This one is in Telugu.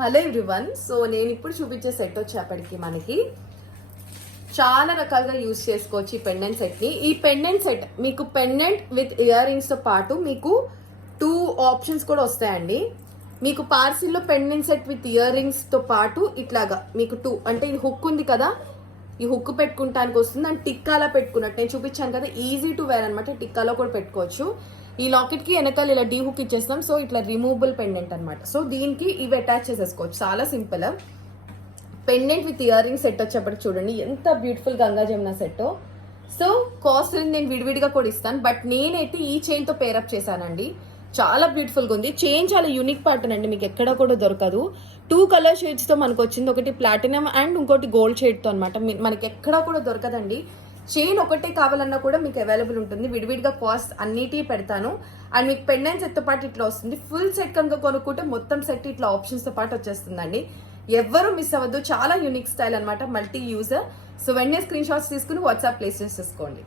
Hello everyone. సో నేను ఇప్పుడు చూపించే సెట్ వచ్చేప్పటికి మనకి చాలా రకాలుగా యూజ్ చేసుకోవచ్చు ఈ పెండెంట్ సెట్ ని. ఈ పెండెంట్ సెట్ మీకు పెండెంట్ విత్ ఇయర్ రింగ్స్ తో పాటు మీకు 2 ఆప్షన్స్ కూడా వస్తాయండి. మీకు పార్సిల్లో pendant set with ear rings తో పాటు ఇట్లాగా మీకు 2 అంటే ఇది హుక్ ఉంది కదా, ఈ హుక్ పెట్టుకుంటానికి వస్తుంది అండ్ టిక్కాలా పెట్టుకున్నట్టు నేను చూపించాను కదా, ఈజీ టు వేర్ అనమాట. టిక్కాలో కూడా పెట్టుకోవచ్చు. ఈ లాకెట్ కి వెనకాల ఇలా డీ హుక్ ఇచ్చేస్తాం. సో ఇట్లా రిమూవబుల్ పెండెంట్ అనమాట. సో దీనికి ఇవి అటాచ్ చేసేసుకోవచ్చు. చాలా simple. Pendant with ear ring set వచ్చేప్పటికి చూడండి ఎంత beautiful Ganga Jamuna set. So cost నేను విడివిడిగా కూడా ఇస్తాను, బట్ నేనైతే ఈ చైన్ తో పేరప్ చేశానండి. చాలా బ్యూటిఫుల్ గా ఉంది. చైన్ చాలా యూనిక్ ప్యాటర్న్ అండి, మీకు ఎక్కడ కూడా దొరకదు. 2 కలర్ షేడ్స్ తో మనకు వచ్చింది, ఒకటి ప్లాటినం అండ్ ఇంకోటి గోల్డ్ షేడ్ తో అనమాట. మనకి ఎక్కడా కూడా దొరకదండి. చైన్ ఒకటే కావాలన్నా కూడా మీకు అవైలబుల్ ఉంటుంది. విడివిడిగా కాస్ట్ అన్నిటి పెడతాను. అండ్ మీకు పెండెంట్ సెట్ తో పాటు ఇట్లా వస్తుంది. ఫుల్ సెట్ కనుక కొనుక్కుంటే మొత్తం సెట్ ఇట్లా ఆప్షన్స్ తో పాటు వచ్చేస్తుందండి. ఎవ్వరూ మిస్ అవ్వద్దు. చాలా యూనిక్ స్టైల్ అనమాట, మల్టీ యూజర్. సో వెంటనే స్క్రీన్ షాట్స్ తీసుకుని వాట్సాప్ ప్లేస్ చేసేసుకోండి.